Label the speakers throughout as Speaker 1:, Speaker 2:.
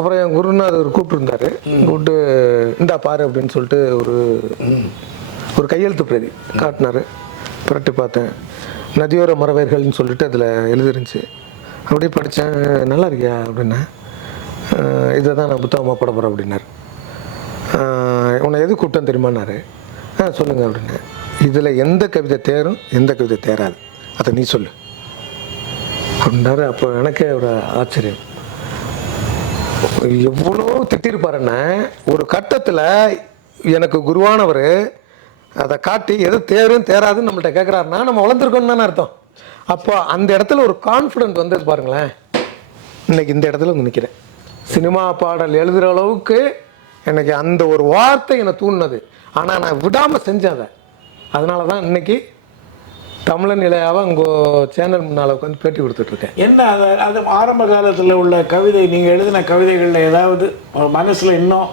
Speaker 1: அப்புறம் என் குருநாதர் கூப்பிட்டுருந்தாரு. கூப்பிட்டு இந்தா பாரு அப்படின்னு சொல்லிட்டு ஒரு ஒரு கையெழுத்து பிரதி காட்டினாரு. புரட்டி பார்த்தேன். நதியோர மரவேர்கள்னு சொல்லிட்டு அதில் எழுதிருந்துச்சு. அப்படியே படித்தேன் நல்லா இருக்கியா? அப்படின்னேன். "அஹ், இதை தான் நான் புத்தகமாக போட போகிறேன் அப்படின்னாரு. "அஹ், உன்னை எது கூப்பிட்டேன் தெரியுமான்னாரு? ஆ சொல்லுங்கள் அப்படின்னு இதில் எந்த கவிதை தேரும் எந்த கவிதை தேராது. அதை நீ சொல்லு. அப்படின்னாரு. அப்போ எனக்கே ஒரு ஆச்சரியம். எவ்வளோ திட்டிருப்பாருன்னா ஒரு கட்டத்தில் எனக்கு குருவானவர் அதை காட்டி எது தேரும் தேராதுன்னு நம்மள்ட்ட கேட்குறாருன்னா நம்ம வளர்ந்துருக்கோம்னு தானே அர்த்தம். அப்போ அந்த இடத்துல ஒரு கான்ஃபிடென்ட் வந்தது பாருங்களேன். இன்னைக்கு இந்த இடத்துல வந்து நிற்கிறேன் சினிமா பாடல் எழுதுகிற அளவுக்கு எனக்கு அந்த ஒரு வார்த்தை என்னை தூண்டினது. ஆனால் நான் விடாமல் செஞ்சேன் அதை. அதனால தான் இன்னைக்கு தமிழன் நிலையாவை உங்கள் சேனல் முன்னால் உட்காந்து பேட்டி கொடுத்துட்ருக்கேன்.
Speaker 2: என்ன அது? அது ஆரம்ப காலத்தில் உள்ள கவிதை நீங்கள் எழுதின கவிதைகளில் ஏதாவது மனசில் இன்னும்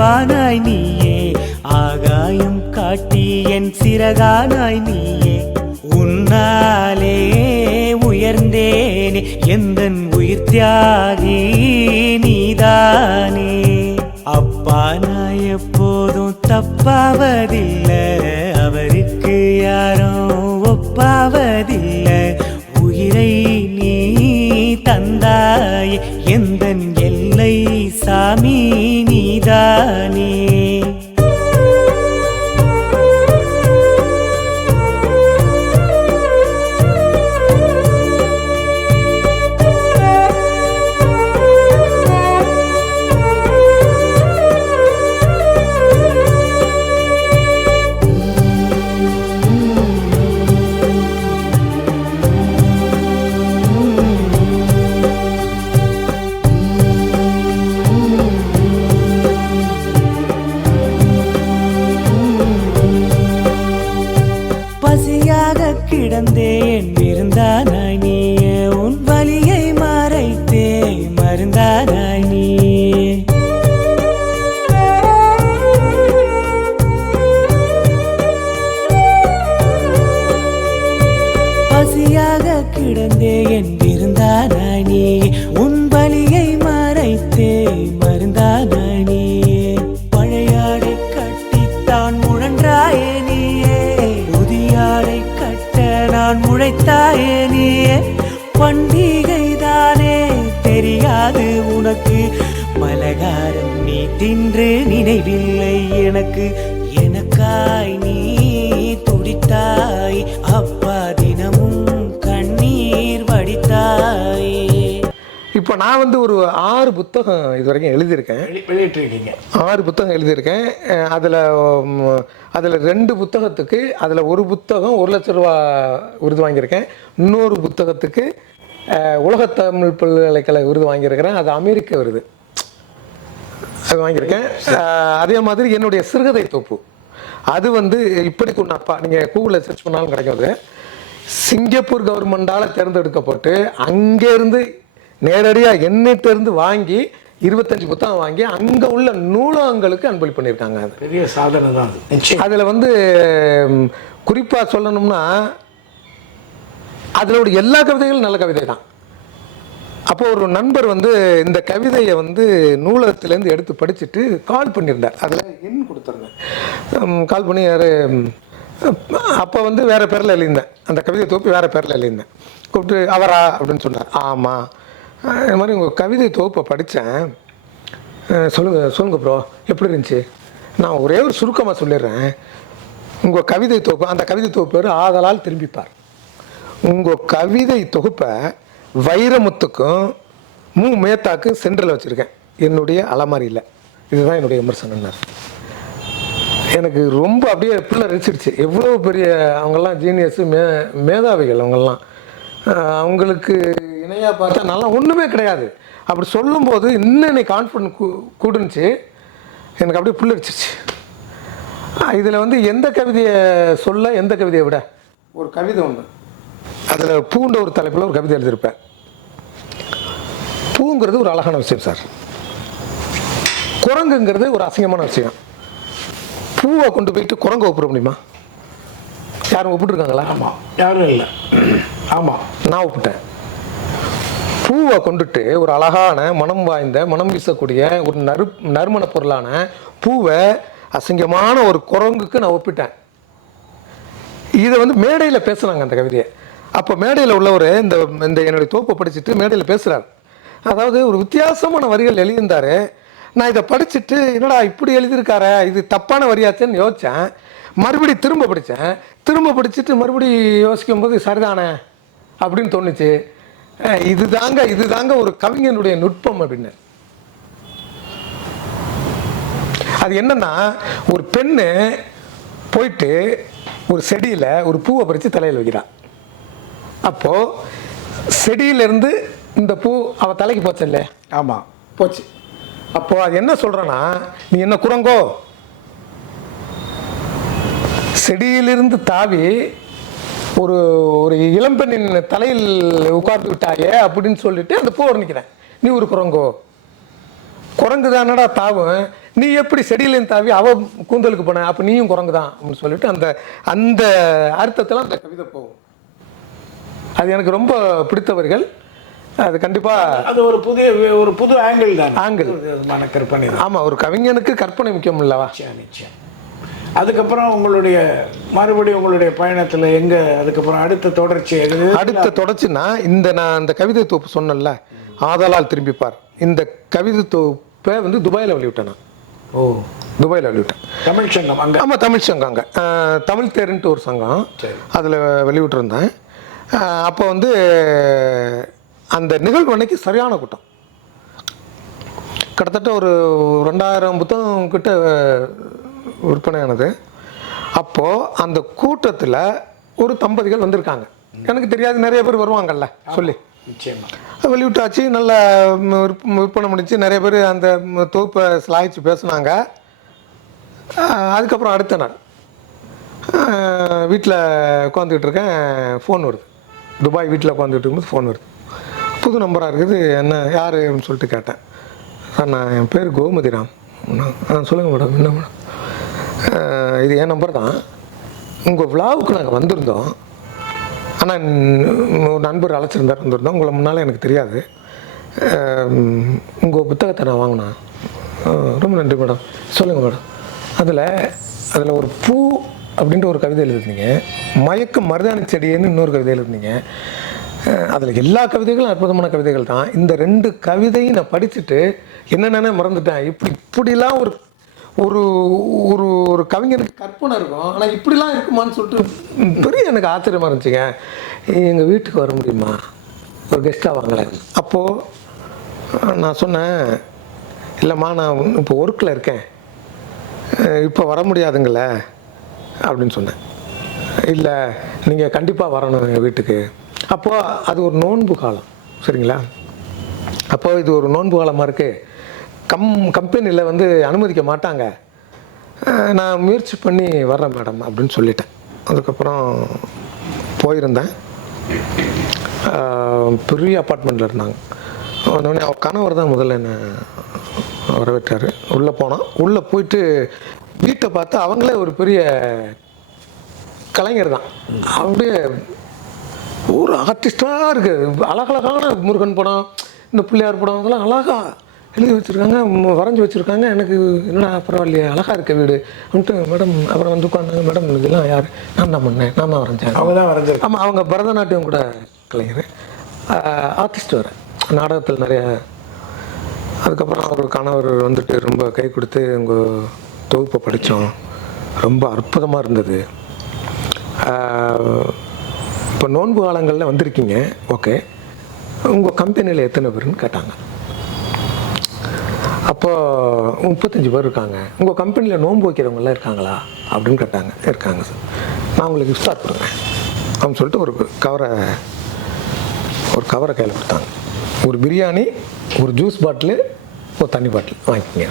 Speaker 3: வானாய் நீயே. ஆகாயம் காட்டி என் சிறகானாய் நீயே. உன்னாலே உயர்ந்தேனே. எந்த உயிர் தியாகி நீதானே. அப்பா நான் எப்போதும் தப்பாவதில்லை. அவருக்கு யாரும் ஒப்பாவதில்லை. உயிரை நீ தந்தாய். எந்த எல்லை சாமி நீதான் ini. நான் முளைத்தாயே நீயே. பண்டிகைதானே தெரியாது உனக்கு. பலகாரம் நீ தின்று நினைவில்லை எனக்கு. எனக்காய் நீ
Speaker 1: நான் வந்து ஒரு ஆறு புத்தகம் இது வரைக்கும் எழுதியிருக்கேன்.
Speaker 2: வெளி வெளியிட்டிருக்கீங்க.
Speaker 1: ஆறு புத்தகம் எழுதியிருக்கேன். அதில் அதில் ரெண்டு புத்தகத்துக்கு அதில் ஒரு புத்தகம் ஒரு லட்ச ரூபா விருது வாங்கியிருக்கேன். இன்னொரு புத்தகத்துக்கு உலகத்தமிழ் பல்கலைக்கழக விருது வாங்கியிருக்கிறேன். அது அமெரிக்க விருது. அது வாங்கியிருக்கேன். அதே மாதிரி என்னுடைய சிறுகதை தொப்பு. அது வந்து இப்படி கொண்டு அப்பா நீங்கள் கூகுளில் சர்ச் பண்ணாலும் கிடைக்கும் அது. சிங்கப்பூர் கவர்மெண்டால் தேர்ந்தெடுக்கப்பட்டு அங்கேருந்து நேரடியாக என்னிட்டேருந்து வாங்கி இருபத்தஞ்சு புத்தகம் வாங்கி அங்கே உள்ள நூலகங்களுக்கு அன்பளி பண்ணியிருக்காங்க அது.
Speaker 2: பெரிய சாதனை தான்
Speaker 1: அதில் வந்து குறிப்பாக சொல்லணும்னா அதில் உள்ள எல்லா கவிதைகளும் நல்ல கவிதை தான். அப்போ ஒரு நண்பர் வந்து இந்த கவிதையை வந்து நூலகத்திலேருந்து எடுத்து படிச்சுட்டு கால் பண்ணியிருந்தார். அதில் எண் கொடுத்துருந்தேன். கால் பண்ணி யார் அப்போ வந்து வேறு பேரில் எழுதியிருந்தேன். அந்த கவிதை தொகுப்பு வேறு பேரில் எழுதியிருந்தேன். கூப்பிட்டு அவரா? அப்படின்னு சொன்னார். ஆமாம் இது மாதிரி உங்கள் கவிதை தொகுப்பை படித்தேன். சொல்லுங்கள் சொல்லுங்கள் ப்ரோ எப்படி இருந்துச்சு? நான் ஒரே ஒரு சுருக்கமாக சொல்லிடுறேன். உங்கள் கவிதை தொகுப்பு அந்த கவிதை தொகுப்பு பேர் ஆதலால் திரும்பிப்பார். உங்கள் கவிதை தொகுப்பை வைரமுத்துக்கும் மு. மேத்தாக்கும் சென்டரில் வச்சுருக்கேன். என்னுடைய அலமாரியில் இதுதான் என்னுடைய விமர்சனம்னார் எனக்கு ரொம்ப அப்படியே பிள்ளை ரசிச்சிருச்சு. எவ்வளோ பெரிய அவங்கெல்லாம் ஜீனியஸு மே மேதாவிகள் அவங்கெல்லாம். அவங்களுக்கு இணையாக பார்த்தா நல்லா ஒன்றுமே கிடையாது. அப்படி சொல்லும்போது இன்னும் எனக்கு கான்ஃபிடன்ட் கூ கூடுனுச்சு எனக்கு அப்படியே புல்லரிச்சிருச்சு இதில் வந்து எந்த கவிதையை சொல்ல எந்த கவிதையை விட? ஒரு கவிதை ஒன்று அதில் பூண்ட ஒரு தலைப்பில் ஒரு கவிதை எழுதியிருப்பேன். பூங்கிறது ஒரு அழகான விஷயம் சார். குரங்குங்கிறது ஒரு அசிங்கமான விஷயம். பூவை கொண்டு போயிட்டு குரங்கு ஒப்பிட முடியுமா? யாரும் ஒப்பிட்டுருக்காங்களா?
Speaker 2: ஆமாம் யாரும் இல்லை. ஆமாம்
Speaker 1: நான் ஒப்பிட்டேன். பூவை கொண்டுட்டு ஒரு அழகான மனம் வாய்ந்த மனம் வீசக்கூடிய ஒரு நறு நறுமண பொருளான பூவை அசிங்கமான ஒரு குரங்குக்கு நான் ஒப்பிட்டேன். இதை வந்து மேடையில் பேசுகிறாங்க அந்த கவிதையை. அப்போ மேடையில் உள்ளவர் இந்த இந்த என்னுடைய தோப்பை படிச்சுட்டு மேடையில் பேசுகிறார் அதாவது ஒரு வித்தியாசமான வரிகள் எழுதியிருந்தார். நான் இதை படிச்சுட்டு என்னடா இப்படி எழுதியிருக்காரே இது தப்பான வரியாச்சேன்னு யோசித்தேன் மறுபடி திரும்ப படித்தேன் திரும்ப படிச்சுட்டு மறுபடி யோசிக்கும் போது சரிதானே? அப்படின்னு தோணுச்சு. அஹ் இதுதாங்க இதுதாங்க ஒரு கவிஞனுடைய நுட்பம் அப்படின்னு. அது என்னன்னா ஒரு பெண்ணு போயிட்டு ஒரு செடியில் ஒரு பூவை பறித்து தலையில் வைக்கிறான் அப்போ செடியிலேருந்து இந்த பூ அவ தலைக்கு போச்சு இல்லையா
Speaker 2: ஆமாம்
Speaker 1: போச்சு. அப்போ அது என்ன சொல்றேன்னா நீ என்ன குரங்கோ? செடியிலிருந்து தாவி ஒரு ஒரு இளம்பெண்ணின் தலையில் உட்கார்ந்து விட்டாயே அப்படின்னு சொல்லிட்டு அந்த பூ நிற்கிறேன் நீ ஒரு குரங்கோ. குரங்கு தானடா தாவும். நீ எப்படி செடியிலேருந்து தாவி அவ கூந்தலுக்கு போன? அப்போ நீயும் குரங்கு தான் அப்படின்னு சொல்லிட்டு அந்த அந்த அர்த்தத்தில் அந்த கவிதை போகும். அது எனக்கு ரொம்ப பிடித்தவர்கள். அது கண்டிப்பாக
Speaker 2: அது ஒரு புதிய ஒரு புது ஆங்கிள் தான்? விதமான கற்பனை
Speaker 1: ஆமாம் ஒரு கவிஞனுக்கு கற்பனை முக்கியம் இல்லவா?
Speaker 2: நிச்சயம். அதுக்கப்புறம் உங்களுடைய மறுபடியும் உங்களுடைய பயணத்தில் எங்கே? அதுக்கப்புறம் அடுத்த தொடர்ச்சி
Speaker 1: அடுத்த தொடர்ச்சின்னா இந்த நான் அந்த கவிதை தொகுப்பு சொன்னேன்ல ஆதலால் திரும்பிப்பார். இந்த கவிதை தொகுப்பை வந்து துபாயில் வெளியிட்டேன் நான்.
Speaker 2: ஓ.
Speaker 1: துபாயில் வெளியிட்டேன்.
Speaker 2: தமிழ் சங்கம் அங்கே?
Speaker 1: ஆமாம் தமிழ் சங்கம் அங்கே. தமிழ் தேருன்ட்டு ஒரு சங்கம். அதில் வெளியிட்டிருந்தேன். அப்போ வந்து அந்த நிகழ்வு அன்னைக்கு சரியான கூட்டம். கிட்டத்தட்ட ஒரு ரெண்டாயிரம் புத்தகம் கிட்ட விற்பனையானது. அப்போது அந்த கூட்டத்தில் ஒரு தம்பதிகள் வந்திருக்காங்க. எனக்கு தெரியாது நிறைய பேர் வருவாங்கல்ல சொல்லி. வெளியிட்டாச்சு நல்ல விற்பனை முடிச்சு நிறைய பேர் அந்த தொகுப்பை ஸ்லாய்ச்சி பேசுனாங்க. அதுக்கப்புறம் அடுத்த நாள் வீட்டில் உட்காந்துக்கிட்டு இருக்கேன் ஃபோன் வருது. துபாய் வீட்டில் உட்காந்துக்கிட்டு இருக்கும்போது ஃபோன் வருது. புது நம்பராக இருக்குது என்ன யார் அப்படின்னு சொல்லிட்டு கேட்டேன். சார் நான் என் பேர் கோமதி ராம் ஆ சொல்லுங்கள் மேடம் என்ன மேடம் இது என் நம்பர் தான். உங்கள் விழாவுக்கு நாங்கள் வந்திருந்தோம். ஆனால் ஒரு நண்பர் அழைச்சிருந்தார் வந்திருந்தோம். உங்களை முன்னால் எனக்கு தெரியாது. உங்கள் புத்தகத்தை நான் வாங்கினேன். ரொம்ப நன்றி மேடம். சொல்லுங்கள் மேடம். அதில் அதில் ஒரு பூ அப்படின்ற ஒரு கவிதை எழுதிருந்தீங்க மயக்க மருதாணி செடின்னு இன்னொரு கவிதை எழுதிருந்தீங்க அதில் எல்லா கவிதைகளும் அற்புதமான கவிதைகள் தான். இந்த ரெண்டு கவிதையும் நான் படிச்சுட்டு என்னென்ன மறந்துட்டேன். இப்படி இப்படிலாம் ஒரு ஒரு ஒரு ஒரு கவிஞனுக்கு கற்பனை இருக்கும். ஆனால் இப்படிலாம் இருக்குமான்னு சொல்லிட்டு பெரிய எனக்கு ஆச்சரியமாக இருந்துச்சுங்க. எங்கள் வீட்டுக்கு வர முடியுமா? ஒரு கெஸ்ட்டாக வாங்கலை அப்போது நான் சொன்னேன் இல்லைம்மா நான் இப்போ ஒர்க்கில் இருக்கேன். இப்போ வர முடியாதுங்களே அப்படின்னு சொன்னேன். இல்லை நீங்கள் கண்டிப்பாக வரணும் எங்கள் வீட்டுக்கு. அப்போது அது ஒரு நோன்பு காலம். சரிங்களா? அப்போது இது ஒரு நோன்பு காலமாக இருக்குது கம் கம்பெனியில் வந்து அனுமதிக்க மாட்டாங்க. நான் முயற்சி பண்ணி வர்றேன் மேடம் அப்படின்னு சொல்லிட்டேன். அதுக்கப்புறம் போயிருந்தேன். பெரிய அப்பார்ட்மெண்ட்டில் இருந்தாங்க. வந்தோடனே அவள் கணவர் தான் முதல்ல என்னை வரவேற்றார். உள்ளே போனோம் உள்ளே போயிட்டு வீட்டை பார்த்து அவங்களே ஒரு பெரிய கலைஞர் தான். அப்படியே ஒரு ஆர்டிஸ்டாக இருக்குது அழகழகான முருகன் படம் இந்த பிள்ளையார் படம் அதெல்லாம் அழகா எழுதி வச்சுருக்காங்க வரைஞ்சி வச்சுருக்காங்க. எனக்கு என்னடா பரவாயில்லையே அழகாக இருக்க வீடு. அப்படின்ட்டு மேடம் அப்புறம் வந்து உட்காந்தாங்க மேடம் இதெல்லாம் யார்? நான் தான் பண்ணேன் நான் தான் வரைஞ்சேன்.
Speaker 2: அவங்க தான் வரைஞ்சிருக்காங்க
Speaker 1: ஆமாம் அவங்க பரதநாட்டியம் கூட கலைஞர். ஆர்டிஸ்ட் வேறு. நாடகத்தில் நிறைய. அதுக்கப்புறம் அவர் கணவர் வந்துட்டு ரொம்ப கை கொடுத்து உங்கள் தொகுப்பை படித்தோம். ரொம்ப அற்புதமாக இருந்தது. இப்போ நோன்பு காலங்களில் வந்திருக்கீங்க. ஓகே. உங்கள் கம்பெனியில் எத்தனை பேருன்னு கேட்டாங்க. அப்போ முப்பத்தஞ்சு பேர் இருக்காங்க. உங்கள் கம்பெனியில் நோன்பு வைக்கிறவங்களாம் இருக்காங்களா? அப்படின்னு கேட்டாங்க. இருக்காங்க சார் நான் உங்களுக்கு இஃப்தார் பண்ணுறேன் அப்படின்னு சொல்லிட்டு ஒரு கவரை ஒரு கவரை கையில் கொடுத்தாங்க. ஒரு பிரியாணி ஒரு ஜூஸ் பாட்டிலு ஒரு தண்ணி பாட்டில் வாங்கிக்கோங்க.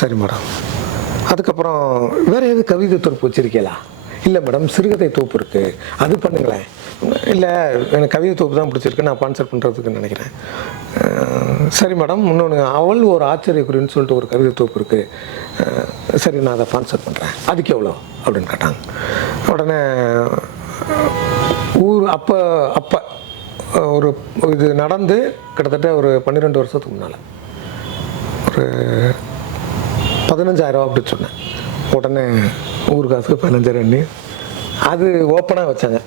Speaker 1: சரி மேடம் அதுக்கப்புறம் வேறு எது கவிதை தொகுப்பு வச்சுருக்கீங்களா? இல்லை மேடம் சிறுகதை தொகுப்பு இருக்குது அது பண்ணுங்களேன். இல்லை எனக்கு கவிதை தொகுப்பு தான் பிடிச்சிருக்கு. நான் ஸ்பான்சர் பண்ணுறதுக்கு நினைக்கிறேன். சரி மேடம் இன்னொன்று அவள் ஒரு ஆச்சரியக்குறின்னு சொல்லிட்டு ஒரு கவிதை தொகுப்பு இருக்குது சரி நான் அதை ஸ்பான்சர் பண்ணுறேன் அதுக்கு எவ்வளோ அப்படின்னு கேட்டாங்க. உடனே ஊர் அப்போ அப்போ ஒரு இது நடந்து கிட்டத்தட்ட ஒரு பன்னிரெண்டு வருஷத்துக்கு முன்னால். ஒரு பதினஞ்சாயிரம் அப்படின்னு சொன்னேன். உடனே ஊர் காசுக்கு பதினஞ்சாயிரம் எண்ணி அது ஓப்பனாக வச்சாங்க.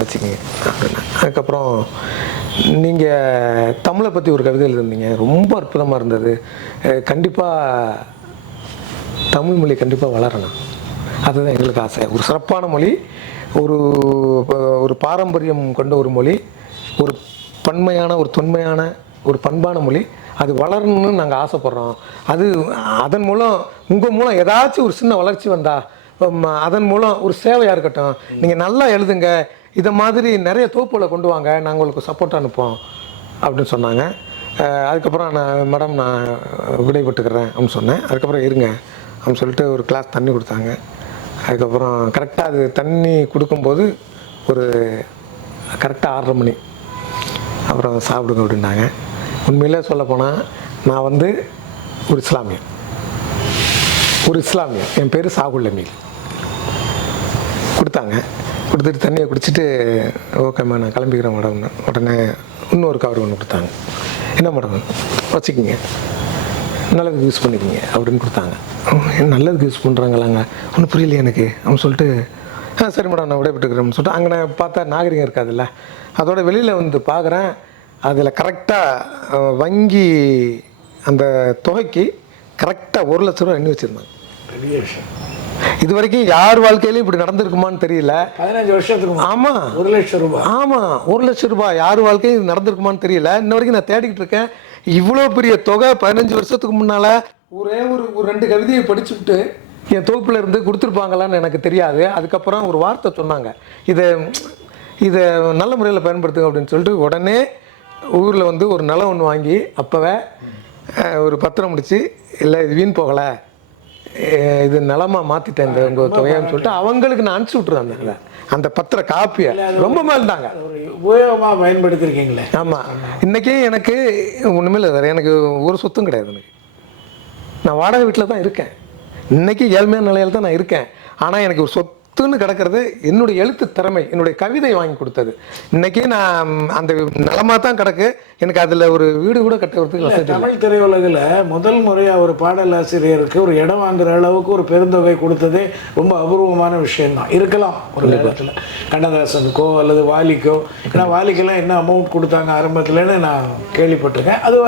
Speaker 1: வச்சுக்கிங்க அப்படின்னா. அதுக்கப்புறம் நீங்கள் தமிழை பற்றி ஒரு கவிதை எழுதிருந்தீங்க ரொம்ப அற்புதமாக இருந்தது. கண்டிப்பாக தமிழ் மொழி கண்டிப்பாக வளரணும் அதுதான் எங்களுக்கு ஆசை. ஒரு சிறப்பான மொழி ஒரு ஒரு பாரம்பரியம் கொண்ட ஒரு மொழி ஒரு பன்மையான ஒரு தொன்மையான ஒரு பண்பான மொழி அது வளரணும்னு நாங்கள் ஆசைப்பட்றோம். அது அதன் மூலம் உங்கள் மூலம் ஏதாச்சும் ஒரு சின்ன வளர்ச்சி வந்தால் அதன் மூலம் ஒரு சேவையாக இருக்கட்டும். நீங்கள் நல்லா எழுதுங்க. இதை மாதிரி நிறைய தோப்புகளை கொண்டு வாங்க நாங்கள் உங்களுக்கு சப்போர்ட் அனுப்போம் அப்படின்னு சொன்னாங்க. அதுக்கப்புறம் நான் மேடம் நான் விடைபட்டுக்கிறேன் அப்படின்னு சொன்னேன். அதுக்கப்புறம் இருங்க அப்படின்னு சொல்லிட்டு ஒரு கிளாஸ் தண்ணி கொடுத்தாங்க. அதுக்கப்புறம் கரெக்டாக அது தண்ணி கொடுக்கும்போது ஒரு கரெக்டாக ஆறரை மணி. அப்புறம் சாப்பிடுங்க அப்படின்னாங்க. உண்மையிலே சொல்லப்போனால் நான் வந்து ஒரு இஸ்லாமியன். ஒரு இஸ்லாமியன். என் பேர் சாகுல் அமீல் கொடுத்தாங்க. கொடுத்துட்டு தண்ணியை குடிச்சிட்டு ஓகேம்மா நான் கிளம்பிக்கிறேன் மேடம்னு உடனே இன்னொரு கவர் ஒன்று கொடுத்தாங்க. என்ன மேடம்? வச்சுக்கிங்க. நல்லதுக்கு யூஸ் பண்ணிக்கிங்க அப்படின்னு கொடுத்தாங்க. நல்லதுக்கு யூஸ் பண்ணுறாங்களாங்க ஒன்றும் புரியலையே எனக்கு. அப்படின்னு சொல்லிட்டு ஆ சரி மேடம் நான் விடைபெற்றுக்கிறேன்னு சொல்லிட்டு அங்கே நான் பார்த்தா நாகரிகம் இருக்காதுல்ல. அதோட வெளியில் வந்து பார்க்குறேன். அதில் கரெக்டாக வங்கி அந்த தொகைக்கு கரெக்டாக ஒரு லட்ச ரூபா எண்ணி வச்சுருந்தாங்க.
Speaker 2: பெரிய விஷயம்.
Speaker 1: இது வரைக்கும் யார் வாழ்க்கையிலையும் இப்படி நடந்திருக்குமான்னு தெரியல.
Speaker 2: பதினஞ்சு வருஷத்துக்கு
Speaker 1: ஆமாம்
Speaker 2: ஒரு லட்சம் ரூபாய்.
Speaker 1: ஆமாம் ஒரு லட்சம் ரூபாய். யார் வாழ்க்கையும் நடந்திருக்குமான்னு தெரியல. இன்ன வரைக்கும் நான் தேடிக்கிட்டு இருக்கேன். இவ்வளோ பெரிய தொகை பதினஞ்சு வருஷத்துக்கு முன்னால் ஒரே ஒரு ஒரு ரெண்டு கவிதையை படிச்சுவிட்டு என் தொகுப்பில் இருந்து கொடுத்துருப்பாங்களான்னு எனக்கு தெரியாது. அதுக்கப்புறம் ஒரு வார்த்தை சொன்னாங்க. இதை இதை நல்ல முறையில் பயன்படுத்துங்க அப்படின்னு சொல்லிட்டு உடனே ஊரில் வந்து ஒரு நிலம் ஒன்று வாங்கி அப்போவே ஒரு பத்திரம் முடிச்சு இல்லை இது வீண் போகலை. இது நிலமா மாற்றிட்டேன் இந்த உங்கள் தொகையான்னு சொல்லிட்டு அவங்களுக்கு நான் அனுப்பிச்சி விட்ருவேன் அந்த பத்திர காப்பியை. ரொம்ப மேல்தாங்க.
Speaker 2: ஒரு உபயோகமாக பயன்படுத்தியிருக்கீங்களே
Speaker 1: ஆமாம் இன்றைக்கி எனக்கு ஒன்றுமே இல்லை சார். எனக்கு ஒரு சொத்தும் கிடையாது எனக்கு. நான் வாடகை வீட்டில் தான் இருக்கேன். இன்னைக்கு ஏழ்மையான நிலையில் தான் நான் இருக்கேன். ஆனால் எனக்கு ஒரு சொத்துன்னு கிடக்கிறது என்னுடைய எழுத்து திறமை என்னுடைய கவிதை வாங்கி கொடுத்தது. இன்னைக்கு நான் அந்த நிலமாக தான் கிடக்கு. எனக்கு அதில் ஒரு வீடு கூட கட்டுறதுக்கு வசதி
Speaker 2: தமிழ் திரையுலகில் முதல் முறையாக ஒரு பாடலாசிரியருக்கு ஒரு இடம் வாங்குற அளவுக்கு ஒரு பெருந்தொகை கொடுத்ததே ரொம்ப அபூர்வமான விஷயம்தான். இருக்கலாம் ஒரு நேரத்தில். கண்ணதாசனுக்கோ அல்லது வாலிக்கோ. ஏன்னா வாலிக்கெல்லாம் என்ன அமௌண்ட் கொடுத்தாங்க ஆரம்பத்துலன்னு நான் கேள்விப்பட்டிருக்கேன். அது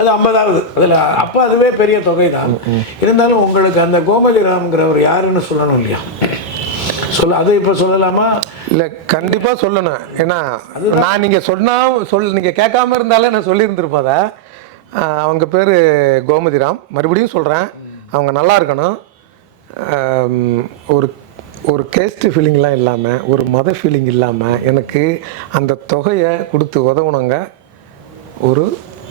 Speaker 2: அது ஐம்பதாவது. அதில் அப்போ அதுவே பெரிய தொகை தான் இருந்தாலும் உங்களுக்கு அந்த கோமதி ராம்ங்கிறவர் யாருன்னு சொல்லணும் இல்லையா? சொல்ல அது இப்போ சொல்லலாமா?
Speaker 1: இல்லை கண்டிப்பாக சொல்லணும். ஏன்னா நான் நீங்கள் சொன்னா சொல் நீங்கள் கேட்காம இருந்தாலே நான் ஆஹ் அவங்க பேர் கோமதிராம் மறுபடியும் சொல்கிறேன் அவங்க நல்லா இருக்கணும். ஒரு ஒரு கேஸ்ட் ஃபீலிங்லாம் இல்லாமல் ஒரு மத ஃபீலிங் இல்லாமல் எனக்கு அந்த தொகையை கொடுத்து உதவுனவங்க ஒரு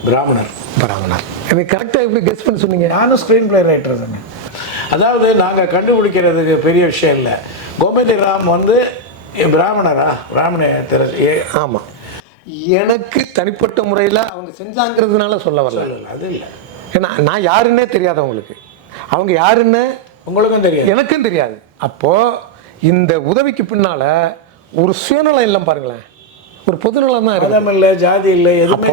Speaker 2: பிராமணர்.
Speaker 1: பிராமணர். எனக்கு கரெக்டாக எப்படி கெஸ் பண்ணி சொன்னீங்க?
Speaker 2: நானும் ஸ்க்ரீன் பிளே ரைட்டர் தானே அதாவது நாங்கள் கண்டுபிடிக்கிறதுக்கு பெரிய விஷயம் இல்லை. கோமதி ராம் வந்து பிராமணரா? பிராமண திரு ஏ-
Speaker 1: ஆமாம் எனக்கு தனிப்பட்ட முறையில் அவங்க செஞ்சாங்கிறதுனால சொல்ல வரல.
Speaker 2: அது இல்லை.
Speaker 1: ஏன்னா நான் யாருன்னே தெரியாது அவங்களுக்கு. அவங்க யாருன்னு
Speaker 2: உங்களுக்கும் தெரியாது.
Speaker 1: எனக்கும் தெரியாது. அப்போ இந்த உதவிக்கு பின்னால ஒரு சுயநலம் இல்லை பாருங்களேன். ஒரு பொதுநலம் தான் இருக்கு
Speaker 2: இல்லை ஜாதி இல்லை எதுவுமே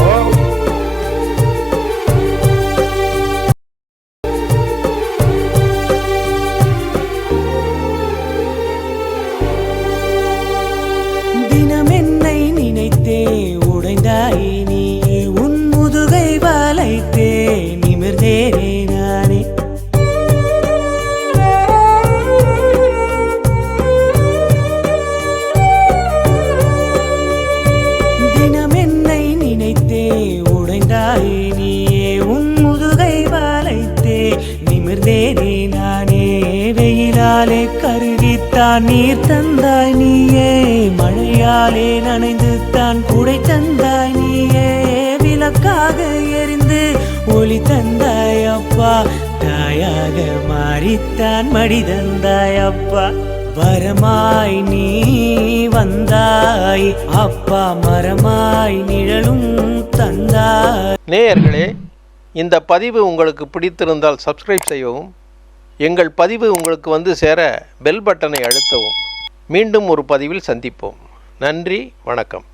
Speaker 3: மழையாலே நனைந்து தான் குடை தந்தாய். நீயே விளக்காக எரிந்து ஒளி தந்தாய் அப்பா. தாயாக மாறித்தான் மடி தந்தாய் அப்பா. வரமாய் நீ வந்தாய். அப்பா மரமாய் நிழலும் தந்தாய்.
Speaker 4: நேயர்களே இந்த பதிவு உங்களுக்கு பிடித்திருந்தால் சப்ஸ்கிரைப் செய்யவும் எங்கள் பதிவு உங்களுக்கு வந்து சேர பெல் பட்டனை அழுத்தவும். மீண்டும் ஒரு பதிவில் சந்திப்போம். நன்றி வணக்கம்.